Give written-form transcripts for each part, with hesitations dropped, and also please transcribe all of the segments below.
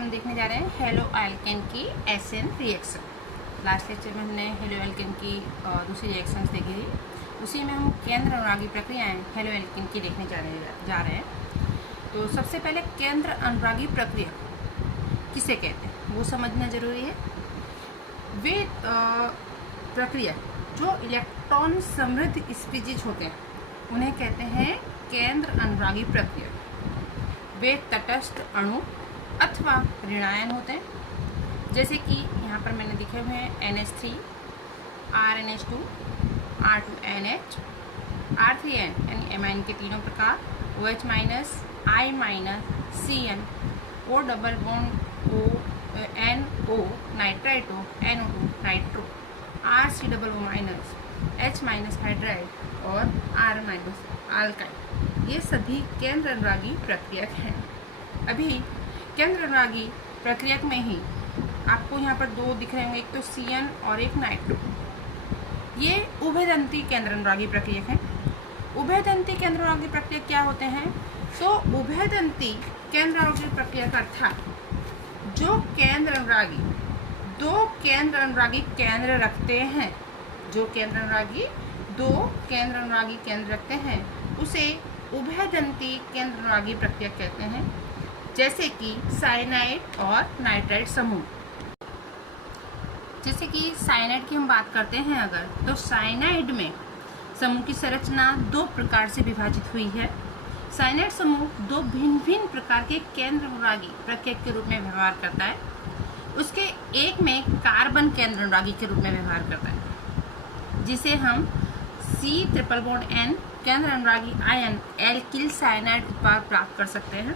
हम देखने जा रहे हैं हेलो एल्केन की एसएन रिएक्शन। लास्ट लेक्चर में हमने हेलो एल्केन की दूसरी रिएक्शंस देखी थी, उसी में हम केंद्र अनुरागी प्रक्रियाएं हेलो एल्केन की देखने जा रहे हैं। तो सबसे पहले केंद्र अनुरागी प्रक्रिया किसे कहते हैं वो समझना जरूरी है। वे प्रक्रिया जो इलेक्ट्रॉन समृद्ध स्पीशीज होते हैं उन्हें कहते हैं केंद्र अनुरागी प्रक्रिया। वे तटस्थ अणु अथवा ऋणायन होते हैं, जैसे कि यहाँ पर मैंने लिखे हुए हैं NH3, RNH2, R2NH, R3N यानी एमाइन के तीनों प्रकार, OH-, I-, CN, O double bond O, NO, nitrite O, NO2, nitro, RC double O-, H- hydride और R- आल्काइड। ये सभी केंद्र अनुरागी प्रक्रियक हैं। अभी केंद्र अनुरागी प्रक्रियक में ही आपको यहाँ पर दो दिख रहे होंगे, एक तो CN और एक नाइट्रो। ये उभयदंती केंद्र अनुरागी प्रक्रियक हैं। उभयदंती केंद्र अनुरागी प्रक्रियक क्या होते हैं? तो उभयदंती केंद्र अनुरागी प्रक्रियक अर्थात जो केंद्र अनुरागी दो केंद्र अनुरागी केंद्र रखते हैं, जो केंद्र अनुरागी दो केंद्र अनुरागी केंद्र रखते हैं उसे उभयदंती केंद्र अनुरागी प्रक्रिया कहते हैं, जैसे कि साइनाइड और नाइट्राइड समूह। जैसे कि साइनाइड की हम बात करते हैं अगर, तो साइनाइड में समूह की संरचना दो प्रकार से विभाजित हुई है। साइनाइड समूह दो भिन्न भिन्न प्रकार के केंद्र अनुरागी प्रक्रियक के रूप में व्यवहार करता है। उसके एक में कार्बन केंद्र अनुरागी के रूप में व्यवहार करता है, जिसे हम C≡N केंद्र अनुरागी आयन एल्किल साइनाइड उत्पाद प्राप्त कर सकते हैं,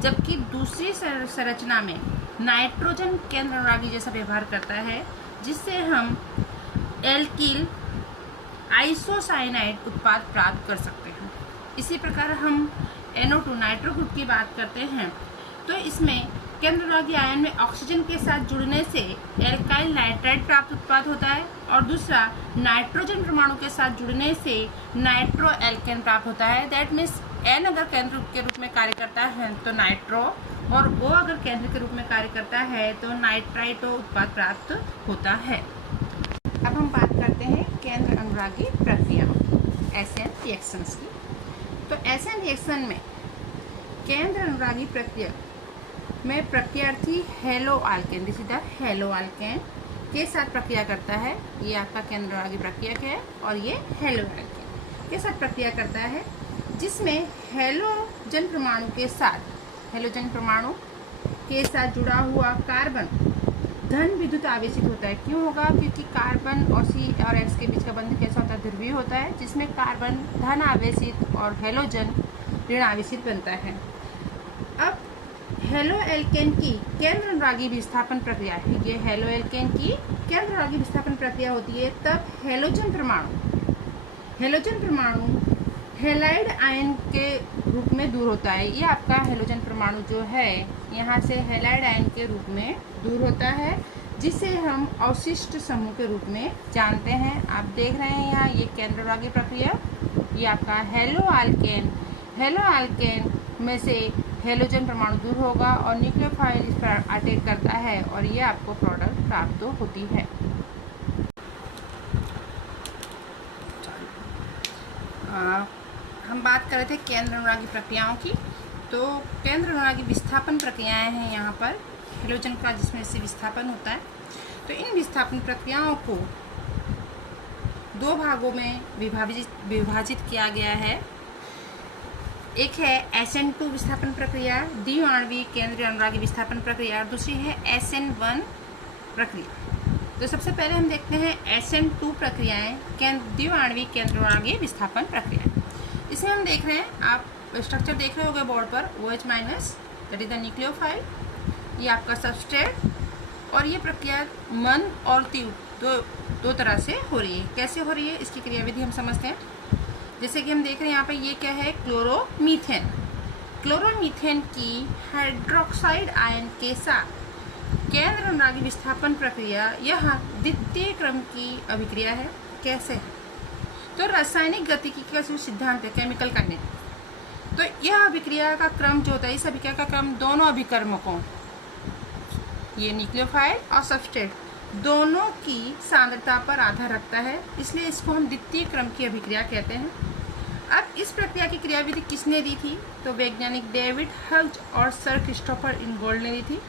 जबकि दूसरी संरचना में नाइट्रोजन केंद्र अनुरागी जैसा व्यवहार करता है, जिससे हम एल्किल आइसोसाइनाइड उत्पाद प्राप्त कर सकते हैं। इसी प्रकार हम NO2 नाइट्रो ग्रुप की बात करते हैं, तो इसमें केंद्र अनुरागी आयन में ऑक्सीजन के साथ जुड़ने से एल्काइल नाइट्राइड प्राप्त उत्पाद होता है, और दूसरा नाइट्रोजन परमाणु के साथ जुड़ने से नाइट्रो एल्केन प्राप्त होता है। दैट मीन्स N अगर केंद्र के रूप में कार्य करता है तो नाइट्रो, और O अगर केंद्र के रूप में कार्य करता है तो नाइट्राइटो उत्पाद प्राप्त होता है। अब हम बात करते हैं केंद्र अनुरागी प्रक्रिया एसएन रिएक्शंस की। तो एसएन रिएक्शन में केंद्र अनुरागी प्रक्रिया में प्रक्रियार्थी haloalkane, this is the haloalkane के साथ प्रक्रिया करता है। ये आपका केंद्र अनुरागी प्रक्रियक है और ये हेलो अल्केन के साथ प्रक्रिया करता है, जिसमें हेलोजन परमाणु के साथ जुड़ा हुआ कार्बन धन विद्युत आवेशित होता है। क्यों होगा? क्योंकि कार्बन और C और X के बीच का बंधन कैसा होता है? ध्रुवीय होता है, जिसमें कार्बन धन आवेशित और हेलोजन ऋण आवेशित बनता है। अब हेलो एल्केन की केंद्र अनुरागी विस्थापन प्रक्रिया है, ये हेलो एल्केन की केंद्र अनुरागी विस्थापन प्रक्रिया होती है। तब हेलोजन परमाणु हेलाइड आयन के रूप में दूर होता है। ये आपका हेलोजन परमाणु जो है यहाँ से हेलाइड आयन के रूप में दूर होता है, जिसे हम अवशिष्ट समूह के रूप में जानते हैं। आप देख रहे हैं यहाँ ये केंद्र अनुरागी प्रक्रिया, ये आपका हेलो अल्केन में से हेलोजन परमाणु दूर होगा और न्यूक्लियोफाइल इस पर अटैक करता है और ये आपको प्रोडक्ट प्राप्त होती है। हम बात कर रहे थे केंद्र अनुरागी प्रक्रियाओं की। तो केंद्र अनुरागी विस्थापन प्रक्रियाएं हैं यहाँ पर हेलोजन का, जिसमें से विस्थापन होता है। तो इन विस्थापन प्रक्रियाओं को दो भागों में विभाजित किया गया है। एक है SN2 विस्थापन प्रक्रिया, द्विआण्विक केंद्रीय अनुरागी विस्थापन प्रक्रिया, और दूसरी है SN1 प्रक्रिया। तो सबसे पहले हम देखते हैं SN2 प्रक्रियाएं, द्विआण्विक केंद्रीय अनुरागी विस्थापन प्रक्रिया। इसमें हम देख रहे हैं, आप स्ट्रक्चर देख रहे होंगे बोर्ड पर, OH- that is the nucleophile, ये आपका सबस्ट्रेट, और ये प्रक्रिया मंद और तीव्र दो तरह से हो रही है। कैसे हो रही है इसकी क्रियाविधि हम समझते हैं। जैसे कि हम देख रहे हैं यहाँ पे, ये क्या है? क्लोरोमीथेन। क्लोरोमीथेन की हाइड्रोक्साइड आयन के साथ केंद्र अनुरागी विस्थापन प्रक्रिया यह द्वितीय क्रम की अभिक्रिया है। कैसे? तो रासायनिक गतिकी का जो सिद्धांत है, केमिकल काइनेटिक्स, तो यह अभिक्रिया का क्रम जो होता है, इस अभिक्रिया का क्रम दोनों अभिकर्मकों ये न्यूक्लियोफाइल और सबस्ट्रेट दोनों की सांद्रता पर आधार रखता है, इसलिए इसको हम द्वितीय क्रम की अभिक्रिया कहते हैं। अब इस प्रक्रिया की क्रियाविधि किसने दी थी? तो वैज्ञानिक डेविड हग्ज और सर क्रिस्टोफर इनगोल्ड ने दी थी।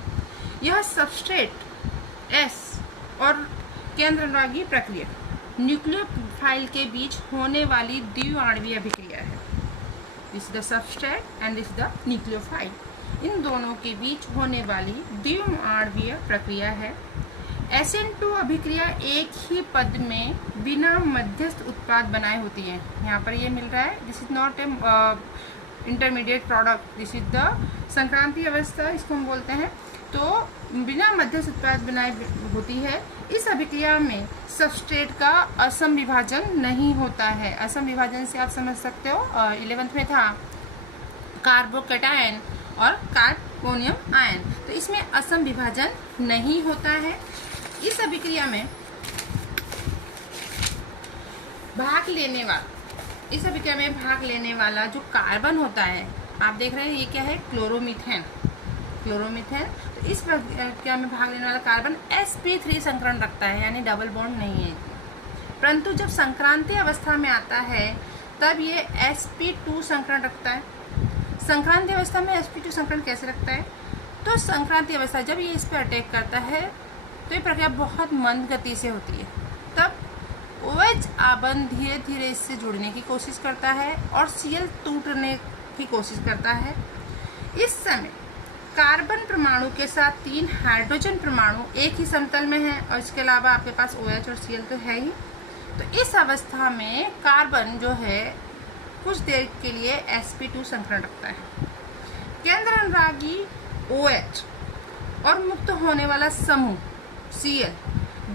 यह सबस्ट्रेट एस और केंद्र अनुरागी प्रक्रिया न्यूक्लियोफाइल के बीच होने वाली द्विआण्वीय अभिक्रिया है। This the substrate and this the nucleophile, इन दोनों के बीच होने वाली द्विआण्वीय प्रक्रिया है। SN2 अभिक्रिया एक ही पद में बिना मध्यस्थ उत्पाद बनाए होती है। यहाँ पर ये मिल रहा है, this is not A intermediate product, this is the Sankranti अवस्था इसको हम बोलते हैं। तो बिना मध्यस्थ उत्पाद बनाए होती है। इस अभिक्रिया में सबस्ट्रेट का असम विभाजन नहीं होता है। असम विभाजन से आप समझ सकते हो, 11th में था कार्बोकैटायन और कार्बोनियम आयन, तो इसमें असम विभाजन नहीं होता है। इस अभिक्रिया में भाग लेने वाला जो कार्बन होता है, आप देख रहे हैं ये क्या है, क्लोरोमीथेन। तो इस प्रक्रिया में भाग लेने वाला कार्बन sp3 संकरण रखता है, यानी डबल बॉन्ड नहीं है। परंतु जब संक्रांति अवस्था में आता है तब ये sp2 संकरण रखता है। संक्रांति अवस्था में sp2 संकरण कैसे रखता है? तो संक्रांति अवस्था जब ये इस पर अटैक करता है तो ये प्रक्रिया बहुत मंद गति से होती है। तब OH आबंध धीरे धीरे इससे जुड़ने की कोशिश करता है और Cl टूटने की कोशिश करता है। इस समय कार्बन परमाणु के साथ 3 हाइड्रोजन परमाणु एक ही समतल में है और इसके अलावा आपके पास OH और Cl तो है ही। तो इस अवस्था में कार्बन जो है कुछ देर के लिए sp2 संकरण रखता है। केंद्र अनुरागी OH और मुक्त होने वाला समूह Cl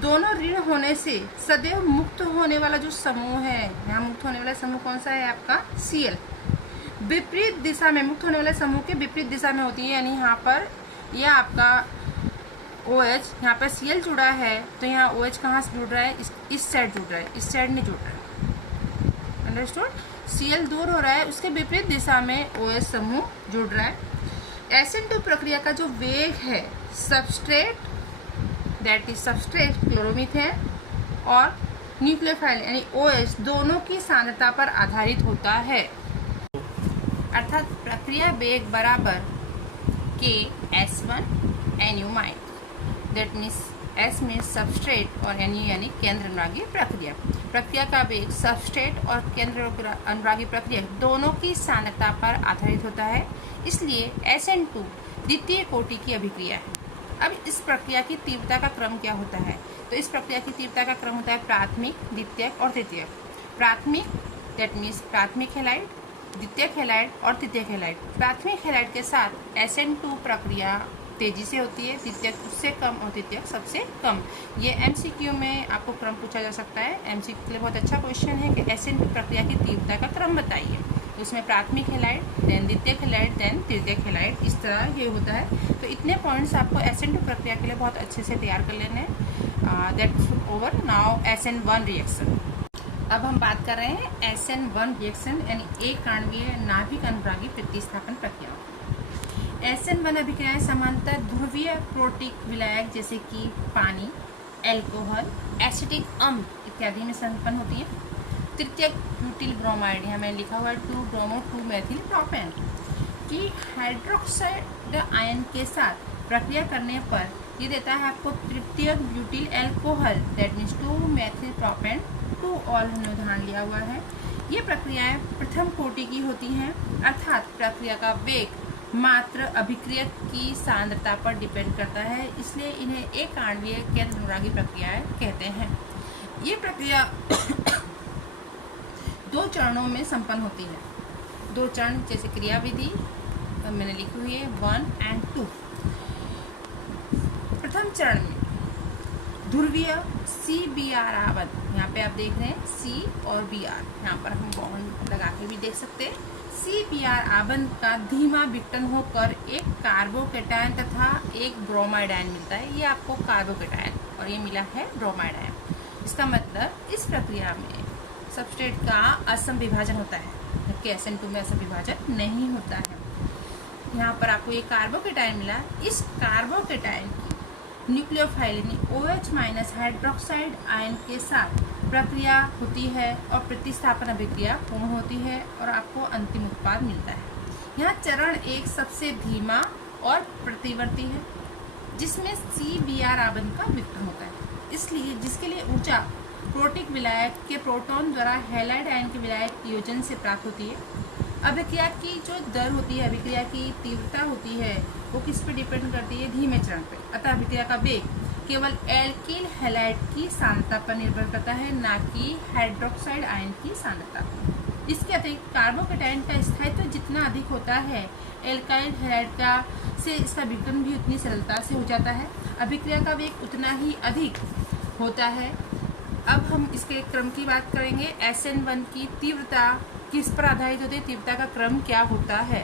दोनों ऋण होने से सदैव मुक्त होने वाला जो समूह है, यहाँ मुक्त होने वाला समूह कौन सा है आपका? Cl विपरीत दिशा में, मुक्त होने वाले समूह के विपरीत दिशा में होती है, यानी यहाँ पर यह आपका OH, यहाँ पर Cl जुड़ा है तो यहाँ OH कहाँ से जुड़ रहा है? इस साइड जुड़ रहा है, इस साइड नहीं जुड़ रहा है। अंडरस्टूड? Cl दूर हो रहा है, उसके विपरीत दिशा में OH समूह जुड़ रहा है। SN2 प्रक्रिया का जो वेग है substrate, that is substrate chloromethane और न्यूक्लियोफाइल यानी OH दोनों की सांद्रता पर आधारित होता है। अर्थात प्रक्रिया वेग बराबर K S1 NU minus, that means S means substrate और NU यानी केंद्र अनुरागी प्रक्रिया। प्रक्रिया का वेग सबस्ट्रेट और केंद्र अनुरागी प्रक्रिया दोनों की सांद्रता पर आधारित होता है, इसलिए SN2 द्वितीय कोटि की अभिक्रिया है। अब इस प्रक्रिया की तीव्रता का क्रम क्या होता है? तो इस प्रक्रिया की तीव्रता का क्रम होता है प्राथमिक, द्वितीयक और तृतीयक। प्राथमिक दैट मीन्स प्राथमिक हैलाइड, द्वितीयक हैलाइड और तृतीयक हैलाइड। प्राथमिक हैलाइड के साथ SN2 प्रक्रिया तेजी से होती है, द्वितीयक उससे कम और तृतीयक सबसे कम। ये MCQ में आपको क्रम पूछा जा सकता है। MCQ के लिए बहुत अच्छा क्वेश्चन है कि SN2 प्रक्रिया की तीव्रता का क्रम बताइए। तो उसमें प्राथमिक हैलाइड, देन द्वितीयक हैलाइड, देन तृतीयक हैलाइड, इस तरह ये होता है। तो इतने पॉइंट्स आपको SN2 प्रक्रिया के लिए बहुत अच्छे से तैयार कर लेने हैं। That's over. Now SN1 reaction. अब हम बात कर रहे हैं SN1 रिएक्शन यानी एक आणवीय नाभिक अनुरागी प्रतिस्थापन प्रक्रिया। SN1 अभिक्रियाएं समांतर ध्रुवीय प्रोटिक विलायक जैसे कि पानी, एल्कोहल, एसिटिक अम्ल इत्यादि में संपन्न होती है। तृतीयक ब्यूटिल ब्रोमाइड, यहाँ मैंने लिखा हुआ है 2-bromo-2-methyl प्रोपेन की हाइड्रोक्साइड आयन के साथ प्रक्रिया करने पर ये देता है आपको तृतीयक butyl alcohol, that means 2-methyl propane 2 all हमने उदाहरण लिया हुआ है। ये प्रक्रियाएं प्रथम कोटि की होती हैं, अर्थात प्रक्रिया का वेग मात्र अभिक्रियक की सांद्रता पर डिपेंड करता है, इसलिए इन्हें एक आणवीय केंद्र अनुरागी प्रक्रियाएं कहते हैं। ये प्रक्रिया 2 चरणों में संपन्न होती है। 2 चरण जैसे क्रियाविधि मैंने लिखी हुई है 1 और 2। प्रथम चरण में ध्रुवीय CBr आबंध, यहाँ पे आप देख रहे हैं C और Br, यहाँ पर हम बॉन्ड लगा के भी देख सकते हैं। CBr आबंध का धीमा विघटन होकर एक कार्बोकैटायन तथा एक ब्रोमाइड आयन मिलता है। ये आपको कार्बोकैटायन और ये मिला है ब्रोमाइड आयन। इसका मतलब इस प्रक्रिया में सबस्ट्रेट का असम विभाजन होता है, जबकि SN2 में असम विभाजन नहीं होता है। यहाँ पर आपको ये कार्बोकैटायन मिला। इस कार्बोकैटायन की न्यूक्लियोफाइल यानी OH माइनस हाइड्रोक्साइड आयन के साथ प्रक्रिया होती है और प्रतिस्थापन अभिक्रिया पूर्ण होती है और आपको अंतिम उत्पाद मिलता है। यहाँ चरण 1 सबसे धीमा और प्रतिवर्ती है, जिसमें CBr आबंध का विघटन होता है, इसलिए जिसके लिए ऊर्जा प्रोटिक विलायक के प्रोटॉन द्वारा हैलाइड आयन के विलायक योजन से प्राप्त होती है। अभिक्रिया की जो दर होती है, अभिक्रिया की तीव्रता होती है, वो किस पे डिपेंड करती है? धीमे चरण पे। अतः अभिक्रिया का वेग केवल एल्किल हैलाइड की सांद्रता पर निर्भर करता है, ना कि हाइड्रोक्साइड आयन की सांद्रता। इसके अतिरिक्त कार्बोकेटायन का स्थायित्व जितना अधिक होता है, एल्काइल हैलाइड का से इसका विघटन भी उतनी सरलता से हो जाता है। अभिक्रिया का वेग उतना ही अधिक होता है। अब हम इसके क्रम की बात करेंगे। SN1 की तीव्रता किस पर आधारित होती है? तीव्रता का क्रम क्या होता है?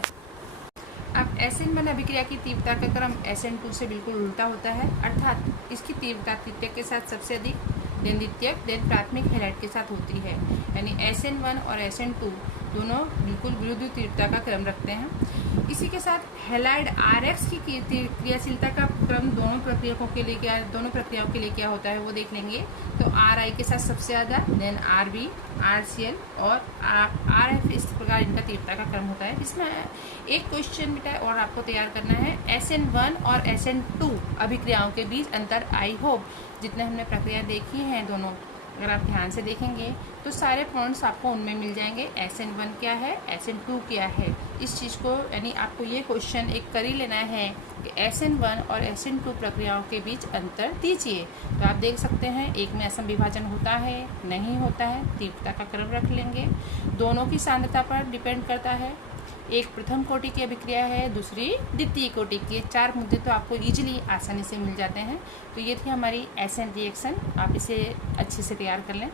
अब SN1 अभिक्रिया की तीव्रता का क्रम SN2 से बिल्कुल उल्टा होता है, अर्थात इसकी तीव्रता तृतीयक के साथ सबसे अधिक, देन द्वितीयक, देन प्राथमिक हैलाइड के साथ होती है। यानी SN1 और SN2 दोनों बिल्कुल विरुद्ध तीव्रता का क्रम रखते हैं। इसी के साथ हैलाइड RX की क्रियाशीलता का क्रम दोनों प्रक्रियाओं के लिए क्या होता है वो देख लेंगे। तो RI के साथ सबसे ज़्यादा, देन RB, RCl और RF, इस प्रकार इनका तीव्रता का क्रम होता है। इसमें एक क्वेश्चन बेटा और आपको तैयार करना है, SN1 और SN2 अभिक्रियाओं के बीच अंतर। आई होप जितने हमने प्रक्रिया देखी हैं दोनों, अगर आप ध्यान से देखेंगे तो सारे पॉइंट्स आपको उनमें मिल जाएंगे। SN1 क्या है, SN2 क्या है, इस चीज़ को यानी आपको ये क्वेश्चन एक कर ही लेना है कि SN1 और SN2 प्रक्रियाओं के बीच अंतर दीजिए। तो आप देख सकते हैं, एक में असम विभाजन होता है, नहीं होता है, तीव्रता का क्रम रख लेंगे। दोनों की सांद्रता पर डिपेंड करता है, एक प्रथम कोटि की अभिक्रिया है, दूसरी द्वितीय कोटि की। 4 मुद्दे तो आपको इजीली आसानी से मिल जाते हैं। तो ये थी हमारी SN रिएक्शन, आप इसे अच्छे से तैयार कर लें।